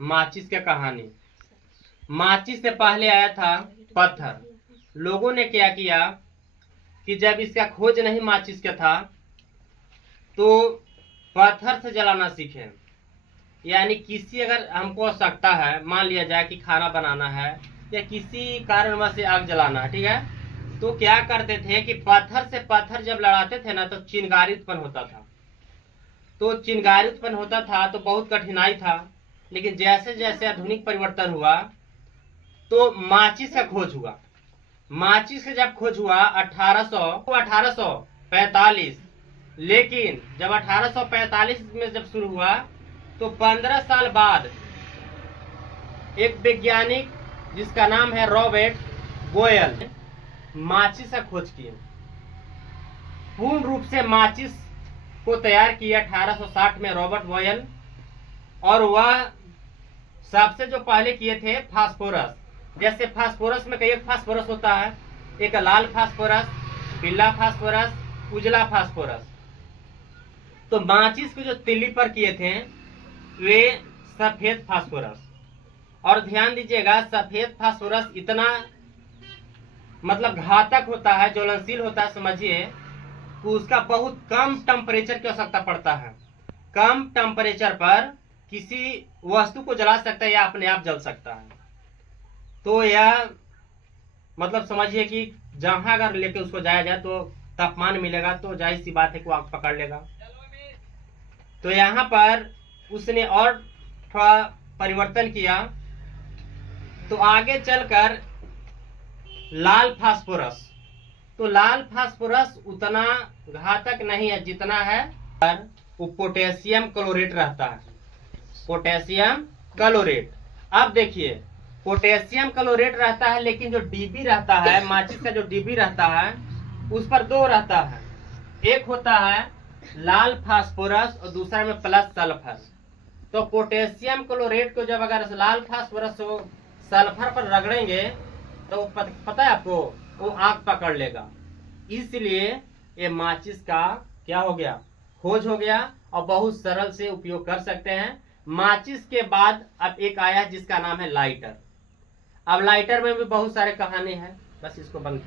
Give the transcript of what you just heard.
माचिस की कहानी। माचिस से पहले आया था पत्थर। लोगों ने क्या किया कि जब इसका खोज नहीं माचिस का था तो पत्थर से जलाना सीखे। यानी किसी अगर हमको आवश्यकता है, मान लिया जाए कि खाना बनाना है या किसी कारणवश से आग जलाना है, ठीक है, तो क्या करते थे कि पत्थर से पत्थर जब लड़ाते थे ना तो चिंगारी उत्पन्न होता था। तो चिंगारी उत्पन्न होता था तो बहुत कठिनाई था। लेकिन जैसे जैसे आधुनिक परिवर्तन हुआ तो माचिस का खोज हुआ। माचिस का जब खोज हुआ 1845, लेकिन जब 1845 में जब शुरू हुआ तो 15 साल बाद एक वैज्ञानिक जिसका नाम है रॉबर्ट बोयल माचिस का खोज किए। पूर्ण रूप से माचिस को तैयार किया 1860 में रॉबर्ट बॉयल, और वह सबसे जो पहले किए थे फास्फोरस। जैसे फास्फोरस में कई फास्फोरस होता है, एक लाल फास्फोरस, पीला फास्फोरस, उजला फास्फोरस। तो माचिस को जो तिल्ली पर किए थे वे सफेद फास्फोरस। और ध्यान दीजिएगा, सफेद फास्फोरस इतना मतलब घातक होता है, ज्वलनशील होता है, समझिए कि उसका बहुत कम टेम्परेचर की आवश्यकता पड़ता है। कम टेम्परेचर पर किसी वस्तु को जला सकता है या अपने आप जल सकता है। तो यह मतलब समझिए कि जहां अगर लेके उसको जाया जाए तो तापमान मिलेगा तो जाहिर सी बात है कि वो आग पकड़ लेगा। तो यहाँ पर उसने और थोड़ा परिवर्तन किया। तो आगे चलकर लाल फास्फोरस, तो लाल फास्फोरस उतना घातक नहीं है जितना है वो पोटेशियम क्लोरेट रहता है। पोटेशियम क्लोरेट, अब देखिए पोटेशियम क्लोरेट रहता है, लेकिन जो डीबी रहता है माचिस का, जो डीबी रहता है उस पर दो रहता है। एक होता है लाल फास्फोरस और दूसरा में प्लस सल्फर। तो पोटेशियम क्लोरेट को जब अगर लाल फास्फोरस को सल्फर पर रगड़ेंगे तो पता है आपको वो आग पकड़ लेगा। इसलिए ये माचिस का क्या हो गया, खोज हो गया, और बहुत सरल से उपयोग कर सकते हैं। माचिस के बाद अब एक आया जिसका नाम है लाइटर। अब लाइटर में भी बहुत सारे कहानी है, बस इसको बंद